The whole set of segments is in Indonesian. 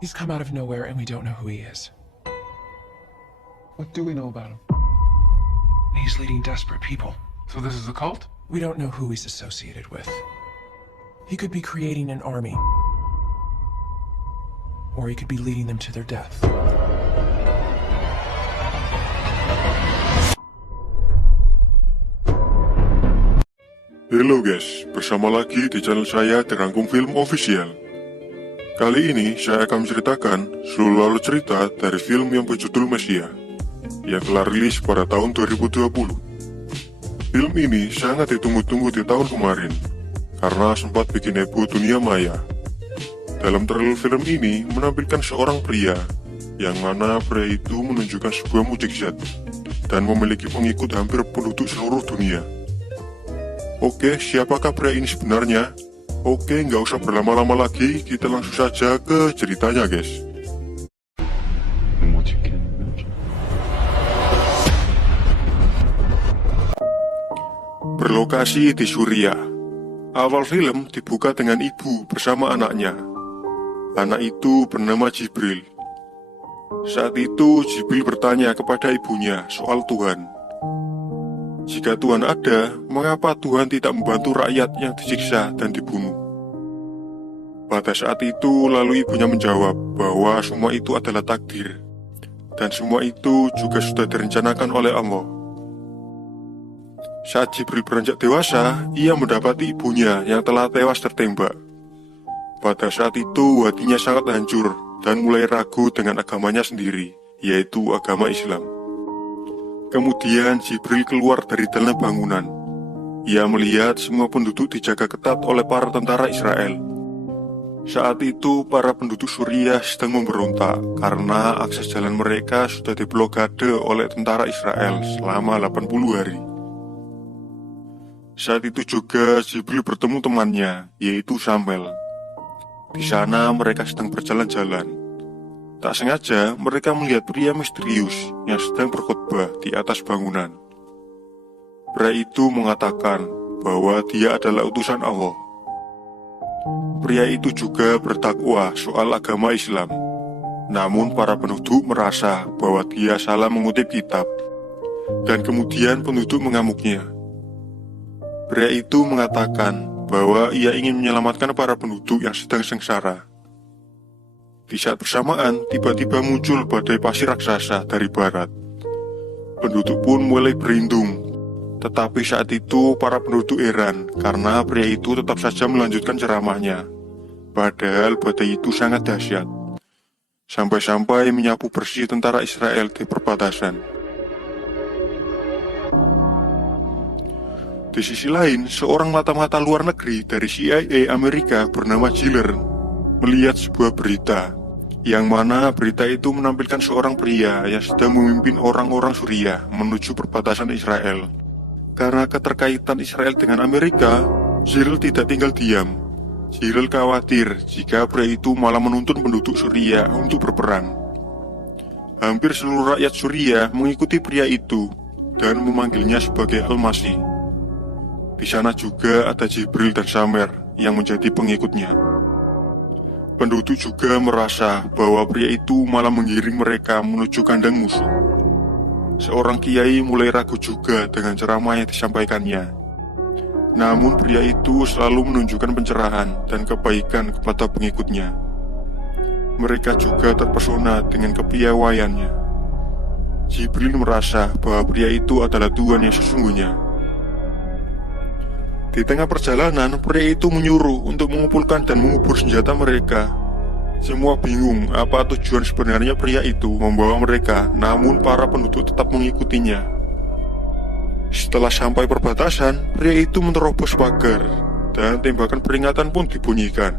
He's come out of nowhere and we don't know who he is. What do we know about him? He's leading desperate people. So this is a cult? We don't know who he's associated with. He could be creating an army. Or he could be leading them to their death. Halo guys, bersama lagi di channel saya Dirangkum Film Official. Kali ini saya akan menceritakan seluruh alur cerita dari film yang berjudul Mesia yang telah rilis pada tahun 2020. Film ini sangat ditunggu-tunggu di tahun kemarin karena sempat bikin heboh dunia maya. Dalam trailer film ini menampilkan seorang pria yang mana pria itu menunjukkan sebuah mukjizat dan memiliki pengikut hampir penduduk seluruh dunia. Oke, siapakah pria ini sebenarnya? Oke, nggak usah berlama-lama lagi, kita langsung saja ke ceritanya guys. Berlokasi di Suriah. Awal film dibuka dengan ibu bersama anaknya. Anak itu bernama Jibril. Saat itu Jibril bertanya kepada ibunya soal Tuhan. Jika Tuhan ada, mengapa Tuhan tidak membantu rakyat yang disiksa dan dibunuh? Pada saat itu, lalu ibunya menjawab bahwa semua itu adalah takdir, dan semua itu juga sudah direncanakan oleh Allah. Saat Jibril beranjak dewasa, ia mendapati ibunya yang telah tewas tertembak. Pada saat itu, hatinya sangat hancur dan mulai ragu dengan agamanya sendiri, yaitu agama Islam. Kemudian Jibril keluar dari dalam bangunan. Ia melihat semua penduduk dijaga ketat oleh para tentara Israel. Saat itu para penduduk Suriah sedang memberontak karena akses jalan mereka sudah diblokade oleh tentara Israel selama 80 hari. Saat itu juga Jibril bertemu temannya, yaitu Samuel. Di sana mereka sedang berjalan-jalan. Tak sengaja mereka melihat pria misterius yang sedang berkhotbah di atas bangunan. Pria itu mengatakan bahwa dia adalah utusan Allah. Pria itu juga berdakwah soal agama Islam. Namun para penduduk merasa bahwa dia salah mengutip kitab. Dan kemudian penduduk mengamuknya. Pria itu mengatakan bahwa ia ingin menyelamatkan para penduduk yang sedang sengsara. Di saat bersamaan, tiba-tiba muncul badai pasir raksasa dari barat. Penduduk pun mulai berlindung. Tetapi saat itu para penduduk heran karena pria itu tetap saja melanjutkan ceramahnya. Padahal badai itu sangat dahsyat. Sampai-sampai menyapu bersih tentara Israel di perbatasan. Di sisi lain, seorang mata-mata luar negeri dari CIA Amerika bernama Giller melihat sebuah berita yang mana berita itu menampilkan seorang pria yang sedang memimpin orang-orang Suriah menuju perbatasan Israel. Karena keterkaitan Israel dengan Amerika, Giller tidak tinggal diam. Giller khawatir jika pria itu malah menuntun penduduk Suriah untuk berperang. Hampir seluruh rakyat Suriah mengikuti pria itu dan memanggilnya sebagai Al-Masih. Di sana juga ada Jibril dan Samer yang menjadi pengikutnya. Penduduk juga merasa bahwa pria itu malah menggiring mereka menuju kandang musuh. Seorang kiai mulai ragu juga dengan ceramah yang disampaikannya. Namun pria itu selalu menunjukkan pencerahan dan kebaikan kepada pengikutnya. Mereka juga terpesona dengan kepiawaiannya. Jibril merasa bahwa pria itu adalah Tuhan yang sesungguhnya. Di tengah perjalanan, pria itu menyuruh untuk mengumpulkan dan mengubur senjata mereka. Semua bingung apa tujuan sebenarnya pria itu membawa mereka, namun para penduduk tetap mengikutinya. Setelah sampai perbatasan, pria itu menerobos pagar, dan tembakan peringatan pun dibunyikan.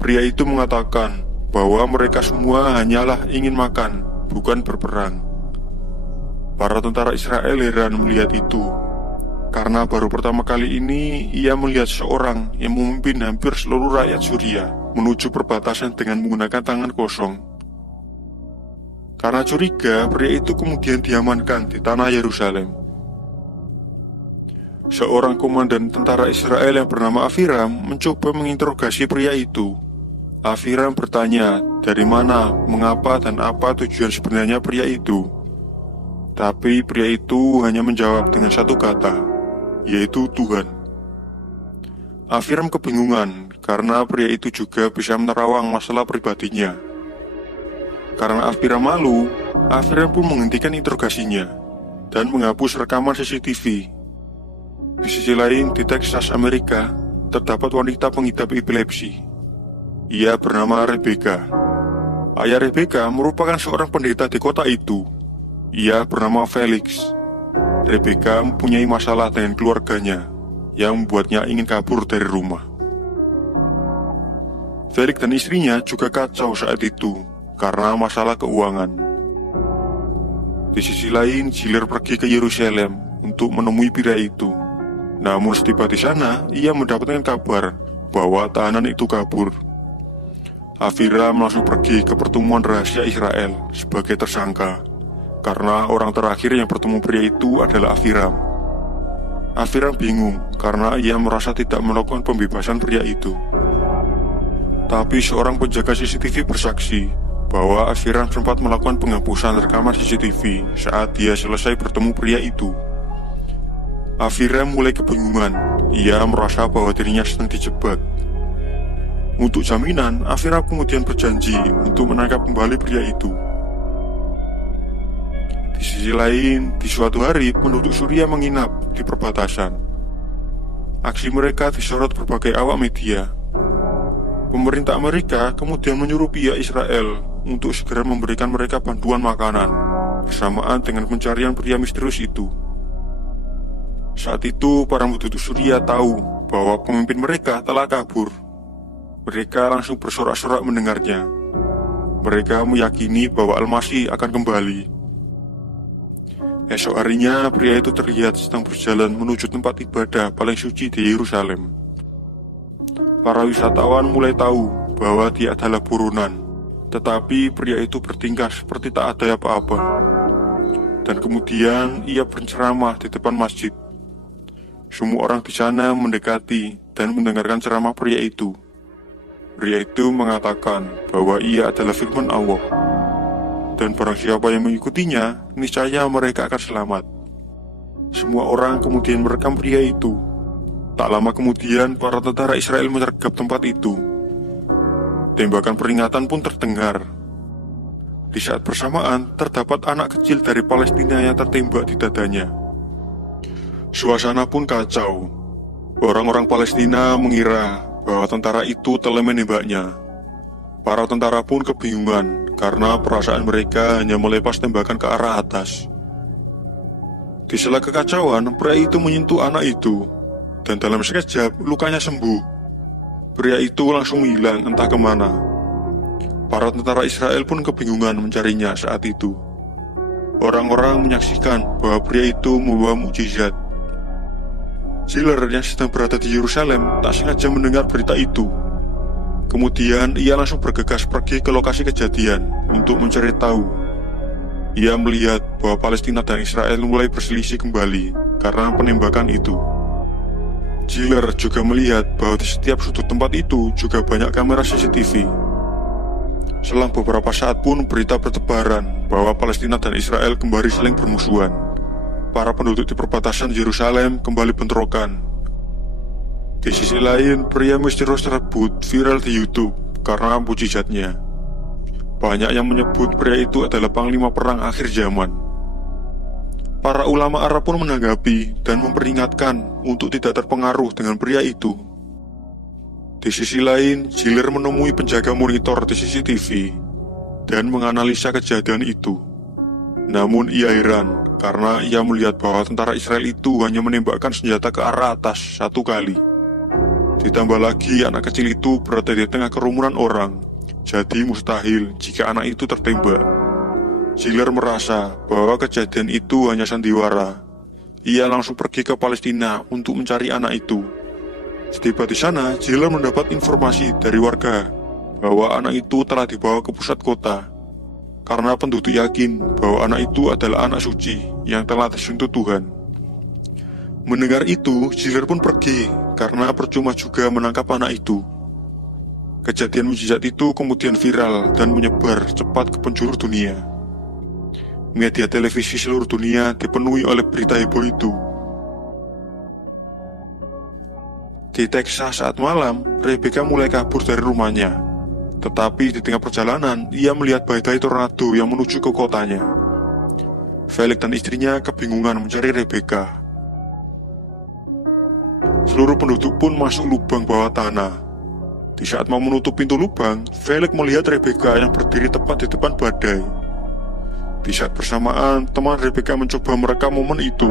Pria itu mengatakan bahwa mereka semua hanyalah ingin makan, bukan berperang. Para tentara Israel heran melihat itu. Karena baru pertama kali ini ia melihat seorang yang memimpin hampir seluruh rakyat Suriah menuju perbatasan dengan menggunakan tangan kosong. Karena curiga, pria itu kemudian diamankan di tanah Yerusalem. Seorang komandan tentara Israel yang bernama Aviram mencoba menginterogasi pria itu. Afiram bertanya dari mana, mengapa, dan apa tujuan sebenarnya pria itu. Tapi pria itu hanya menjawab dengan satu kata, yaitu Tuhan. Afiram kebingungan karena pria itu juga bisa menerawang masalah pribadinya. Karena Afiram malu, Afiram pun menghentikan interogasinya dan menghapus rekaman CCTV. Di sisi lain, di Texas, Amerika, terdapat wanita pengidap epilepsi. Ia bernama Rebecca. Ayah Rebecca merupakan seorang pendeta di kota itu. Ia bernama Felix. Rebecca mempunyai masalah dengan keluarganya yang membuatnya ingin kabur dari rumah. Felix dan istrinya juga kacau saat itu karena masalah keuangan. Di sisi lain, Giller pergi ke Yerusalem untuk menemui pria itu. Namun setiba di sana, ia mendapatkan kabar bahwa tahanan itu kabur. Afiram langsung pergi ke pertemuan rahasia Israel sebagai tersangka, karena orang terakhir yang bertemu pria itu adalah Afiram. Afiram bingung karena ia merasa tidak melakukan pembebasan pria itu. Tapi seorang penjaga CCTV bersaksi bahwa Afiram sempat melakukan penghapusan rekaman CCTV saat dia selesai bertemu pria itu. Afiram mulai kebingungan. Ia merasa bahwa dirinya sedang dijebak. Untuk jaminan, Afiram kemudian berjanji untuk menangkap kembali pria itu. Di sisi lain, di suatu hari penduduk Suria menginap di perbatasan. Aksi mereka disorot berbagai awak media. Pemerintah Amerika kemudian menyuruh pihak Israel untuk segera memberikan mereka bantuan makanan bersamaan dengan pencarian pria misterius itu. Saat itu, para penduduk Suria tahu bahwa pemimpin mereka telah kabur. Mereka langsung bersorak-sorak mendengarnya. Mereka meyakini bahwa Al-Masih akan kembali. Esok harinya, pria itu terlihat sedang berjalan menuju tempat ibadah paling suci di Yerusalem. Para wisatawan mulai tahu bahwa dia adalah buronan, tetapi pria itu bertingkah seperti tak ada apa-apa. Dan kemudian ia berceramah di depan masjid. Semua orang di sana mendekati dan mendengarkan ceramah pria itu. Pria itu mengatakan bahwa ia adalah firman Allah, dan barang siapa yang mengikutinya, niscaya mereka akan selamat. Semua orang kemudian merekam pria itu. Tak lama kemudian, para tentara Israel menyergap tempat itu. Tembakan peringatan pun terdengar. Di saat bersamaan, terdapat anak kecil dari Palestina yang tertembak di dadanya. Suasana pun kacau. Orang-orang Palestina mengira bahwa tentara itu telah menembaknya. Para tentara pun kebingungan karena perasaan mereka hanya melepas tembakan ke arah atas. Di sela kekacauan, pria itu menyentuh anak itu, dan dalam sekejap lukanya sembuh. Pria itu langsung hilang entah kemana. Para tentara Israel pun kebingungan mencarinya saat itu. Orang-orang menyaksikan bahwa pria itu membawa mukjizat. Giller yang sedang berada di Yerusalem tak sengaja mendengar berita itu. Kemudian ia langsung bergegas pergi ke lokasi kejadian untuk mencari tahu. Ia melihat bahwa Palestina dan Israel mulai berselisih kembali karena penembakan itu. Giller juga melihat bahwa di setiap sudut tempat itu juga banyak kamera CCTV. Selang beberapa saat pun berita bertebaran bahwa Palestina dan Israel kembali saling bermusuhan. Para penduduk di perbatasan Yerusalem kembali bentrokan. Di sisi lain, pria misterius tersebut viral di YouTube karena mukjizatnya. Banyak yang menyebut pria itu adalah panglima perang akhir zaman. Para ulama Arab pun menanggapi dan memperingatkan untuk tidak terpengaruh dengan pria itu. Di sisi lain, Giller menemui penjaga monitor di CCTV dan menganalisa kejadian itu. Namun ia heran karena ia melihat bahwa tentara Israel itu hanya menembakkan senjata ke arah atas satu kali. Ditambah lagi anak kecil itu berada di tengah kerumunan orang, jadi mustahil jika anak itu tertembak. Giller merasa bahwa kejadian itu hanya sandiwara. Ia langsung pergi ke Palestina untuk mencari anak itu. Setiba di sana, Giller mendapat informasi dari warga bahwa anak itu telah dibawa ke pusat kota. Karena penduduk yakin bahwa anak itu adalah anak suci yang telah disentuh Tuhan. Mendengar itu, Giller pun pergi karena percuma juga menangkap anak itu. Kejadian mujizat itu kemudian viral dan menyebar cepat ke penjuru dunia. Media televisi seluruh dunia dipenuhi oleh berita heboh itu. Di Texas saat malam, Rebecca mulai kabur dari rumahnya. Tetapi di tengah perjalanan, ia melihat badai tornado yang menuju ke kotanya. Felix dan istrinya kebingungan mencari Rebecca. Seluruh penduduk pun masuk lubang bawah tanah. Di saat mau menutup pintu lubang, Felix melihat Rebecca yang berdiri tepat di depan badai. Di saat bersamaan, teman Rebecca mencoba merekam momen itu,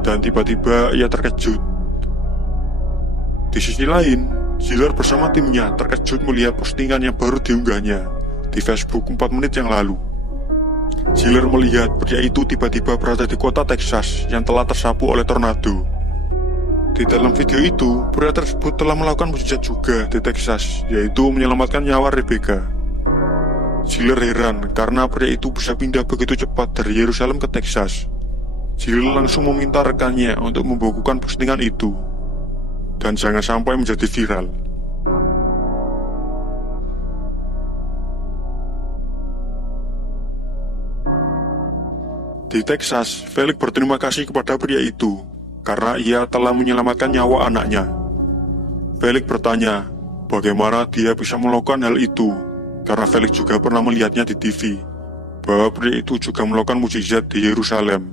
dan tiba-tiba ia terkejut. Di sisi lain, Giller bersama timnya terkejut melihat postingan yang baru diunggahnya di Facebook 4 menit yang lalu. Giller melihat pria itu tiba-tiba berada di kota Texas yang telah tersapu oleh tornado. Di dalam video itu, pria tersebut telah melakukan mujizat juga di Texas, yaitu menyelamatkan nyawa Rebecca. Giller heran karena pria itu bisa pindah begitu cepat dari Yerusalem ke Texas. Giller langsung meminta rekannya untuk membukukan postingan itu, dan jangan sampai menjadi viral. Di Texas, Felix berterima kasih kepada pria itu karena ia telah menyelamatkan nyawa anaknya. Felix bertanya, bagaimana dia bisa melakukan hal itu, karena Felix juga pernah melihatnya di TV, bahwa pria itu juga melakukan mujizat di Yerusalem.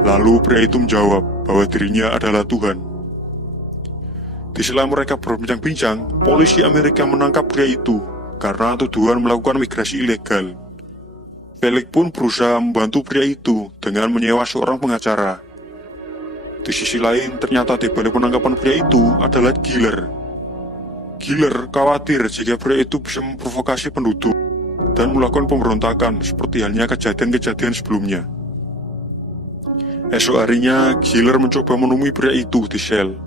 Lalu pria itu menjawab bahwa dirinya adalah Tuhan. Di sela mereka berbincang-bincang, polisi Amerika menangkap pria itu karena tuduhan melakukan migrasi ilegal. Felix pun berusaha membantu pria itu dengan menyewa seorang pengacara. Di sisi lain, ternyata di balik penangkapan pria itu adalah Giller. Giller khawatir jika pria itu bisa memprovokasi penduduk dan melakukan pemberontakan seperti halnya kejadian-kejadian sebelumnya. Esok harinya, Giller mencoba menemui pria itu di sel.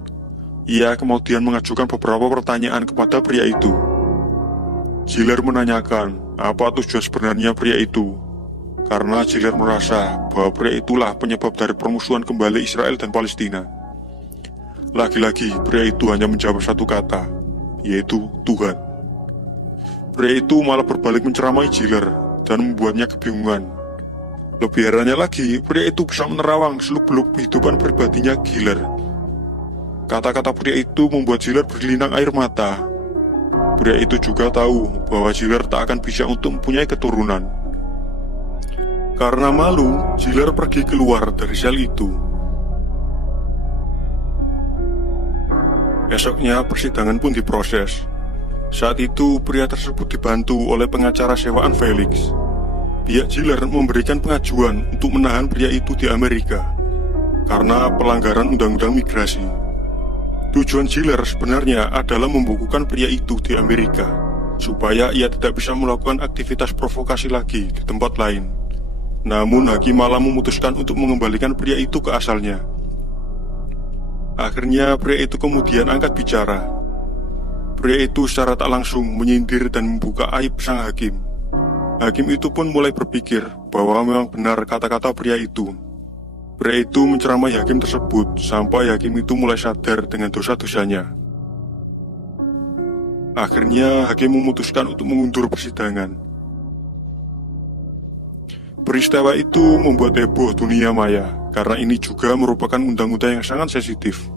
Ia kemudian mengajukan beberapa pertanyaan kepada pria itu. Giller menanyakan apa tujuan sebenarnya pria itu, karena Giller merasa bahwa pria itulah penyebab dari permusuhan kembali Israel dan Palestina. Lagi-lagi pria itu hanya menjawab satu kata, yaitu Tuhan. Pria itu malah berbalik menceramai Giller dan membuatnya kebingungan. Lebih herannya lagi, pria itu bisa menerawang seluk-beluk kehidupan pribadinya Giller. Kata-kata pria itu membuat Giller berlinang air mata. Pria itu juga tahu bahwa Giller tak akan bisa untuk mempunyai keturunan. Karena malu, Giller pergi keluar dari sel itu. Esoknya persidangan pun diproses. Saat itu pria tersebut dibantu oleh pengacara sewaan Felix. Pihak Giller memberikan pengajuan untuk menahan pria itu di Amerika karena pelanggaran undang-undang migrasi. Tujuan Giller sebenarnya adalah membukukan pria itu di Amerika supaya ia tidak bisa melakukan aktivitas provokasi lagi di tempat lain. Namun hakim malah memutuskan untuk mengembalikan pria itu ke asalnya. Akhirnya pria itu kemudian angkat bicara. Pria itu secara tak langsung menyindir dan membuka aib sang hakim. Hakim itu pun mulai berpikir bahwa memang benar kata-kata pria itu. Pria itu menceramai hakim tersebut sampai hakim itu mulai sadar dengan dosa-dosanya. Akhirnya hakim memutuskan untuk mengundur persidangan. Peristiwa itu membuat heboh dunia maya karena ini juga merupakan undang-undang yang sangat sensitif.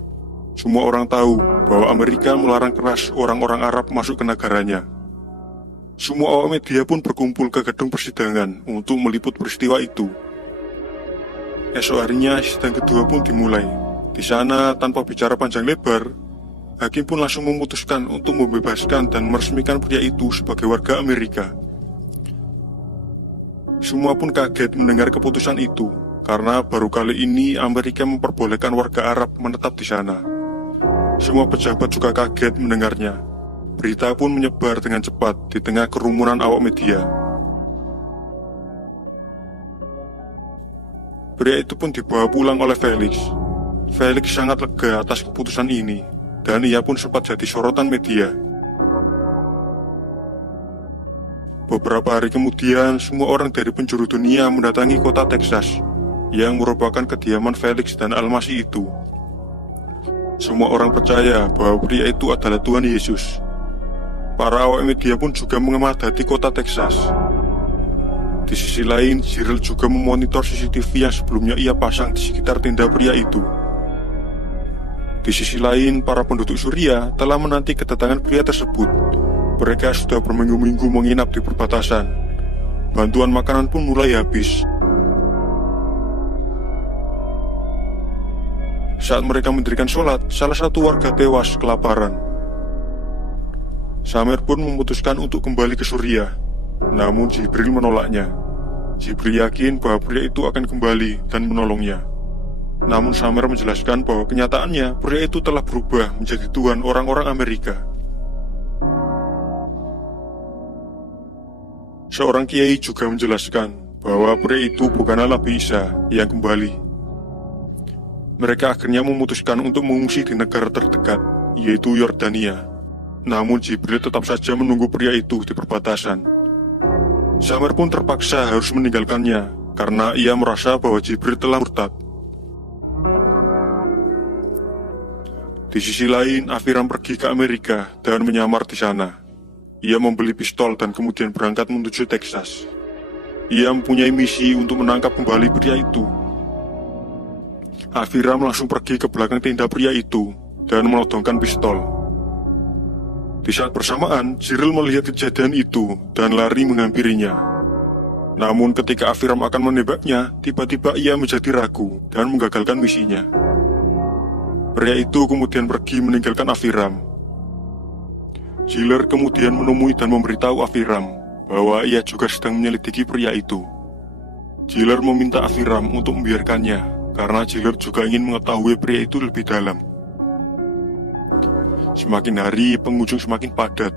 Semua orang tahu bahwa Amerika melarang keras orang-orang Arab masuk ke negaranya. Semua awak media pun berkumpul ke gedung persidangan untuk meliput peristiwa itu. Esok harinya sidang kedua pun dimulai. Di sana tanpa bicara panjang lebar, hakim pun langsung memutuskan untuk membebaskan dan meresmikan pria itu sebagai warga Amerika. Semua pun kaget mendengar keputusan itu, karena baru kali ini Amerika memperbolehkan warga Arab menetap di sana. Semua pejabat juga kaget mendengarnya. Berita pun menyebar dengan cepat di tengah kerumunan awak media. Pria itu pun dibawa pulang oleh Felix. Felix sangat lega atas keputusan ini, dan ia pun sempat jadi sorotan media. Beberapa hari kemudian, semua orang dari penjuru dunia mendatangi kota Texas, yang merupakan kediaman Felix dan Almasih itu. Semua orang percaya bahwa pria itu adalah Tuhan Yesus. Para awak media pun juga mengamadati kota Texas. Di sisi lain, Jibril juga memonitor CCTV yang sebelumnya ia pasang di sekitar tenda pria itu. Di sisi lain, para penduduk Suriah telah menanti kedatangan pria tersebut. Mereka sudah berminggu-minggu menginap di perbatasan. Bantuan makanan pun mulai habis. Saat mereka mendirikan sholat, salah satu warga tewas kelaparan. Samer pun memutuskan untuk kembali ke Suriah. Namun Jibril menolaknya. Jibril yakin bahwa pria itu akan kembali dan menolongnya. Namun Samer menjelaskan bahwa kenyataannya pria itu telah berubah menjadi tuhan orang-orang Amerika. Seorang kiai juga menjelaskan bahwa pria itu bukanlah Nabi Isa yang kembali. Mereka akhirnya memutuskan untuk mengungsi di negara terdekat, yaitu Yordania. Namun Jibril tetap saja menunggu pria itu di perbatasan. Samer pun terpaksa harus meninggalkannya karena ia merasa bahwa Jibril telah murtad. Di sisi lain, Aviram pergi ke Amerika dan menyamar di sana. Ia membeli pistol dan kemudian berangkat menuju Texas. Ia mempunyai misi untuk menangkap kembali pria itu. Aviram langsung pergi ke belakang tenda pria itu dan menodongkan pistol. Di saat bersamaan, Jibril melihat kejadian itu dan lari menghampirinya. Namun ketika Aviram akan menembaknya, tiba-tiba ia menjadi ragu dan menggagalkan misinya. Pria itu kemudian pergi meninggalkan Aviram. Jibril kemudian menemui dan memberitahu Aviram bahwa ia juga sedang menyelidiki pria itu. Jibril meminta Aviram untuk membiarkannya karena Jibril juga ingin mengetahui pria itu lebih dalam. Semakin hari, pengunjung semakin padat.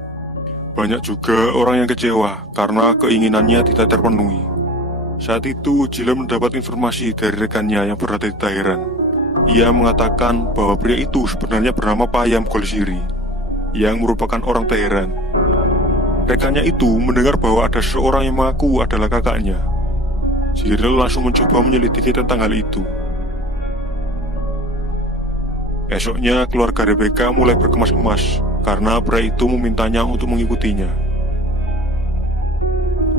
Banyak juga orang yang kecewa karena keinginannya tidak terpenuhi. Saat itu, Jibril mendapat informasi dari rekannya yang berada di Teheran. Ia mengatakan bahwa pria itu sebenarnya bernama Payam Golshiri, yang merupakan orang Teheran. Rekannya itu mendengar bahwa ada seorang yang mengaku adalah kakaknya. Jibril langsung mencoba menyelidiki tentang hal itu. Esoknya, keluarga Rebecca mulai berkemas-kemas karena pria itu memintanya untuk mengikutinya.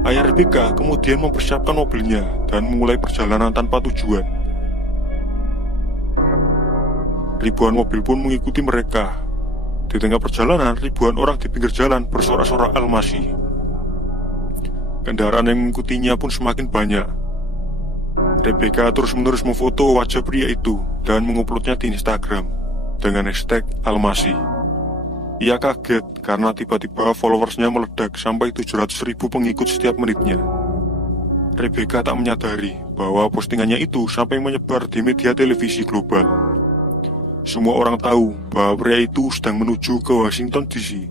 Ayah Rebecca kemudian mempersiapkan mobilnya dan memulai perjalanan tanpa tujuan. Ribuan mobil pun mengikuti mereka. Di tengah perjalanan, ribuan orang di pinggir jalan bersorak-sorak Al-Masih. Kendaraan yang mengikutinya pun semakin banyak. Rebecca terus-menerus memfoto wajah pria itu dan menguploadnya di Instagram dengan hashtag Al-Masih. Ia kaget karena tiba-tiba followersnya meledak sampai 700.000 pengikut setiap menitnya. Rebecca tak menyadari bahwa postingannya itu sampai menyebar di media televisi global. Semua orang tahu bahwa pria itu sedang menuju ke Washington DC.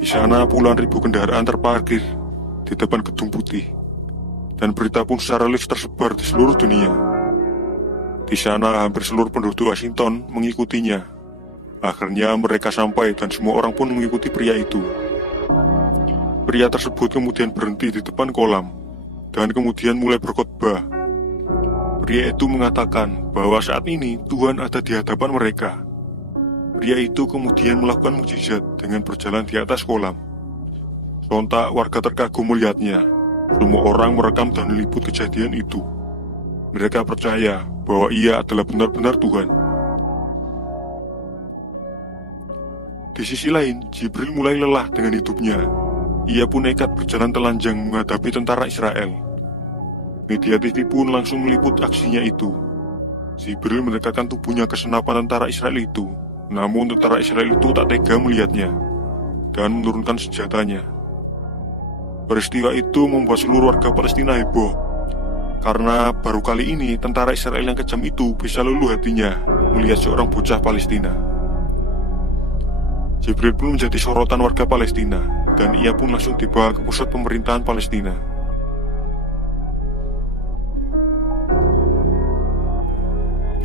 Di sana puluhan ribu kendaraan terparkir di depan gedung putih, dan berita pun secara live tersebar di seluruh dunia. Di sana hampir seluruh penduduk Washington mengikutinya. Akhirnya mereka sampai dan semua orang pun mengikuti pria itu. Pria tersebut kemudian berhenti di depan kolam dan kemudian mulai berkhotbah. Pria itu mengatakan bahwa saat ini Tuhan ada di hadapan mereka. Pria itu kemudian melakukan mukjizat dengan berjalan di atas kolam. Sontak warga terkagum melihatnya. Semua orang merekam dan meliput kejadian itu. Mereka percaya bahwa ia adalah benar-benar Tuhan. Di sisi lain, Jibril mulai lelah dengan hidupnya. Ia pun nekat berjalan telanjang menghadapi tentara Israel. Media TV pun langsung meliput aksinya itu. Jibril mendekatkan tubuhnya ke senapan tentara Israel itu. Namun tentara Israel itu tak tega melihatnya dan menurunkan senjatanya. Peristiwa itu membuat seluruh warga Palestina heboh, karena baru kali ini tentara Israel yang kejam itu bisa luluh hatinya melihat seorang bocah Palestina. Jibril pun menjadi sorotan warga Palestina, dan ia pun langsung dibawa ke pusat pemerintahan Palestina.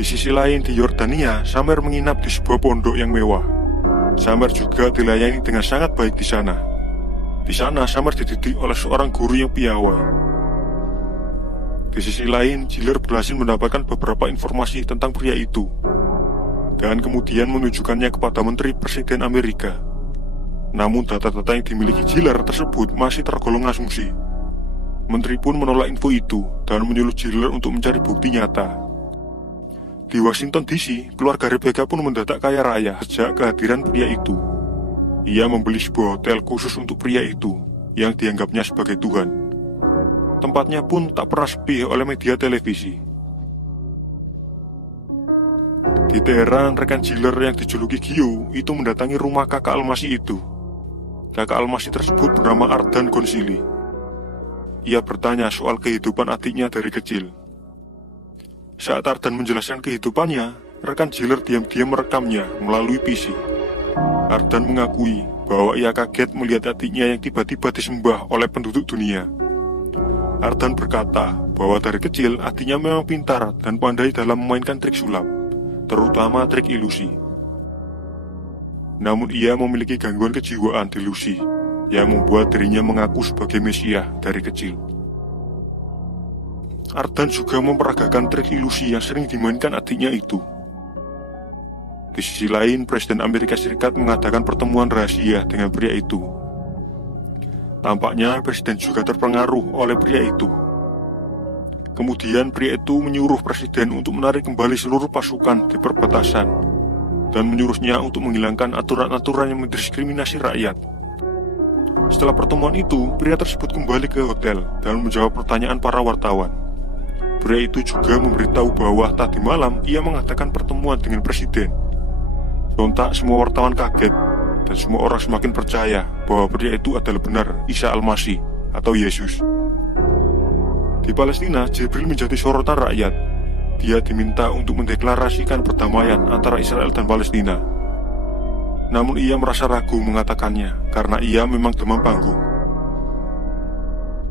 Di sisi lain, di Yordania, Samer menginap di sebuah pondok yang mewah. Samer juga dilayani dengan sangat baik di sana. Di sana, Samer dididik oleh seorang guru yang piawai. Di sisi lain, Jibril berhasil mendapatkan beberapa informasi tentang pria itu, dan kemudian menunjukkannya kepada Menteri Presiden Amerika. Namun data-data yang dimiliki Giller tersebut masih tergolong asumsi. Menteri pun menolak info itu dan menyuruh Giller untuk mencari bukti nyata. Di Washington DC, keluarga Rebecca pun mendadak kaya raya sejak kehadiran pria itu. Ia membeli sebuah hotel khusus untuk pria itu yang dianggapnya sebagai Tuhan. Tempatnya pun tak pernah sepi oleh media televisi. Di Teheran, rekan Giller yang dijuluki Gio itu mendatangi rumah kakak Almasi itu. Kakak Almasi tersebut bernama Ardan Ghonsili. Ia bertanya soal kehidupan adiknya dari kecil. Saat Ardan menjelaskan kehidupannya, rekan Giller diam-diam merekamnya melalui PC. Ardan mengakui bahwa ia kaget melihat adiknya yang tiba-tiba disembah oleh penduduk dunia. Ardan berkata bahwa dari kecil adiknya memang pintar dan pandai dalam memainkan trik sulap, terutama trik ilusi. Namun ia memiliki gangguan kejiwaan delusi yang membuat dirinya mengaku sebagai Mesias dari kecil. Ardan juga memperagakan trik ilusi yang sering dimainkan adiknya itu. Di sisi lain, Presiden Amerika Serikat mengadakan pertemuan rahasia dengan pria itu. Tampaknya Presiden juga terpengaruh oleh pria itu. Kemudian pria itu menyuruh Presiden untuk menarik kembali seluruh pasukan di perbatasan dan menyuruhnya untuk menghilangkan aturan-aturan yang mendiskriminasi rakyat. Setelah pertemuan itu, pria tersebut kembali ke hotel dan menjawab pertanyaan para wartawan. Pria itu juga memberitahu bahwa tadi malam ia mengadakan pertemuan dengan Presiden. Sontak semua wartawan kaget dan semua orang semakin percaya bahwa pria itu adalah benar Isa Al-Masih atau Yesus. Di Palestina, Jibril menjadi sorotan rakyat. Dia diminta untuk mendeklarasikan perdamaian antara Israel dan Palestina. Namun ia merasa ragu mengatakannya karena ia memang demam panggung.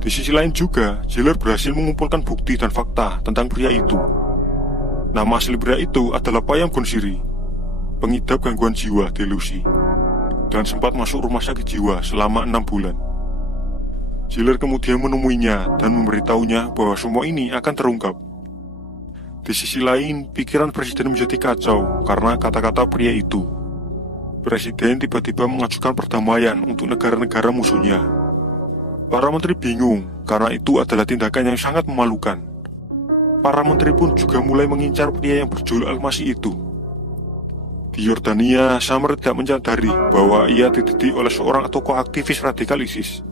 Di sisi lain juga, Giller berhasil mengumpulkan bukti dan fakta tentang pria itu. Nama asli pria itu adalah Payam Ghonsili, pengidap gangguan jiwa delusi, dan sempat masuk rumah sakit jiwa selama 6 bulan. Giller kemudian menemuinya dan memberitahunya bahwa semua ini akan terungkap. Di sisi lain, pikiran Presiden menjadi kacau karena kata-kata pria itu. Presiden tiba-tiba mengajukan perdamaian untuk negara-negara musuhnya. Para menteri bingung karena itu adalah tindakan yang sangat memalukan. Para menteri pun juga mulai mengincar pria yang berjuluk Al-Masih itu. Di Yordania, Samer tidak menyadari bahwa ia dididik oleh seorang tokoh aktivis radikal ISIS.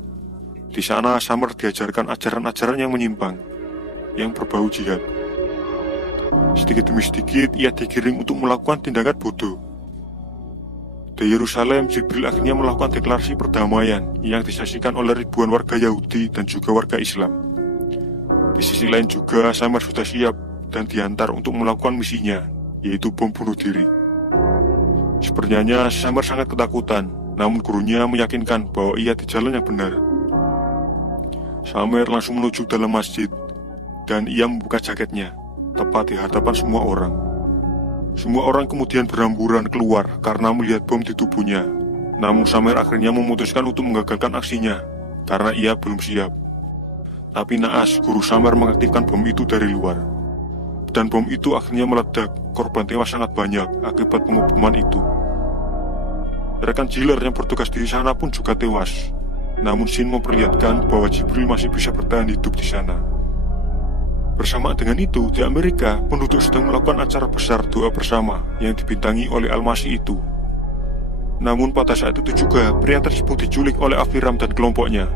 Di sana, Samer diajarkan ajaran-ajaran yang menyimpang, yang berbau jihad. Sedikit demi sedikit, ia digiring untuk melakukan tindakan bodoh. Di Yerusalem, Jibril akhirnya melakukan deklarasi perdamaian yang disaksikan oleh ribuan warga Yahudi dan juga warga Islam. Di sisi lain juga, Samer sudah siap dan diantar untuk melakukan misinya, yaitu bom bunuh diri. Sebenarnya, Samer sangat ketakutan, namun gurunya meyakinkan bahwa ia di jalan yang benar. Samer langsung menuju dalam masjid, dan ia membuka jaketnya, tepat di hadapan semua orang. Semua orang kemudian berhamburan keluar karena melihat bom di tubuhnya. Namun Samer akhirnya memutuskan untuk menggagalkan aksinya, karena ia belum siap. Tapi naas, guru Samer mengaktifkan bom itu dari luar. Dan bom itu akhirnya meledak, korban tewas sangat banyak akibat pengeboman itu. Rekan Giller yang bertugas di sana pun juga tewas. Namun Shin memperlihatkan bahwa Jibril masih bisa bertahan hidup di sana. Bersamaan dengan itu, di Amerika, penduduk sedang melakukan acara besar doa bersama yang dibintangi oleh Al-Masih itu. Namun pada saat itu juga, pria tersebut diculik oleh Aviram dan kelompoknya.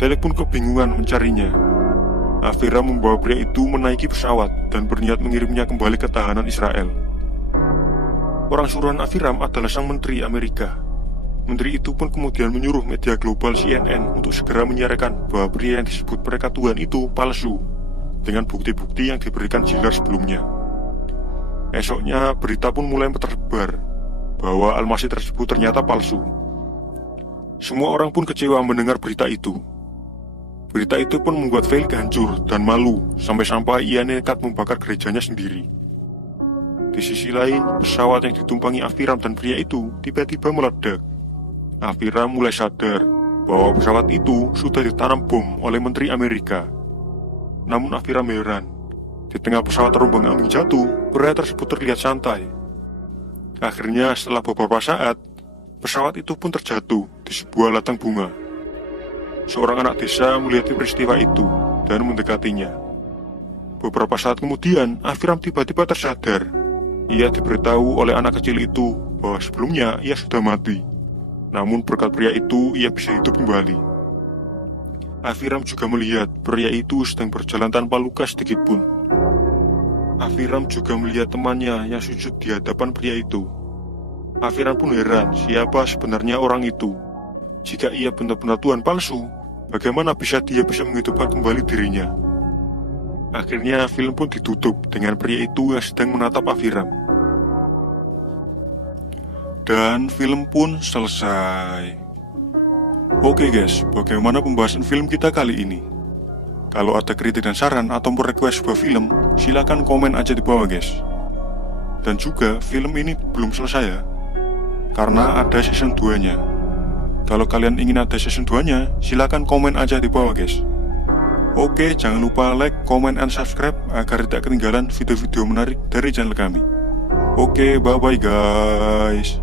Felix pun kebingungan mencarinya. Aviram membawa pria itu menaiki pesawat dan berniat mengirimnya kembali ke tahanan Israel. Orang suruhan Aviram adalah sang menteri Amerika. Menteri itu pun kemudian menyuruh media global CNN untuk segera menyiarkan bahwa pria yang disebut mereka Tuhan itu palsu, dengan bukti-bukti yang diberikan Giller sebelumnya. Esoknya, berita pun mulai tersebar bahwa Al-Masih tersebut ternyata palsu. Semua orang pun kecewa mendengar berita itu. Berita itu pun membuat Felix hancur dan malu, sampai-sampai ia nekat membakar gerejanya sendiri. Di sisi lain, pesawat yang ditumpangi Aviram dan pria itu tiba-tiba meledak. Aviram mulai sadar bahwa pesawat itu sudah ditanam bom oleh Menteri Amerika. Namun Aviram heran. Di tengah pesawat terombang-ambing jatuh, pria tersebut terlihat santai. Akhirnya setelah beberapa saat, pesawat itu pun terjatuh di sebuah ladang bunga. Seorang anak desa melihat peristiwa itu dan mendekatinya. Beberapa saat kemudian, Aviram tiba-tiba tersadar. Ia diberitahu oleh anak kecil itu bahwa sebelumnya ia sudah mati. Namun berkat pria itu, ia bisa hidup kembali. Aviram juga melihat pria itu sedang berjalan tanpa luka sedikit pun. Aviram juga melihat temannya yang sujud di hadapan pria itu. Aviram pun heran siapa sebenarnya orang itu. Jika ia benar-benar Tuhan palsu, bagaimana dia bisa menghidupkan kembali dirinya? Akhirnya film pun ditutup dengan pria itu yang sedang menatap Aviram. Dan film pun selesai. Oke guys, bagaimana pembahasan film kita kali ini? Kalau ada kritik dan saran atau request sebuah film, silakan komen aja di bawah guys. Dan juga film ini belum selesai ya, karena ada season 2-nya. Kalau kalian ingin ada season 2-nya, silakan komen aja di bawah guys. Oke, jangan lupa like, comment, and subscribe agar tidak ketinggalan video-video menarik dari channel kami. Oke, bye-bye guys.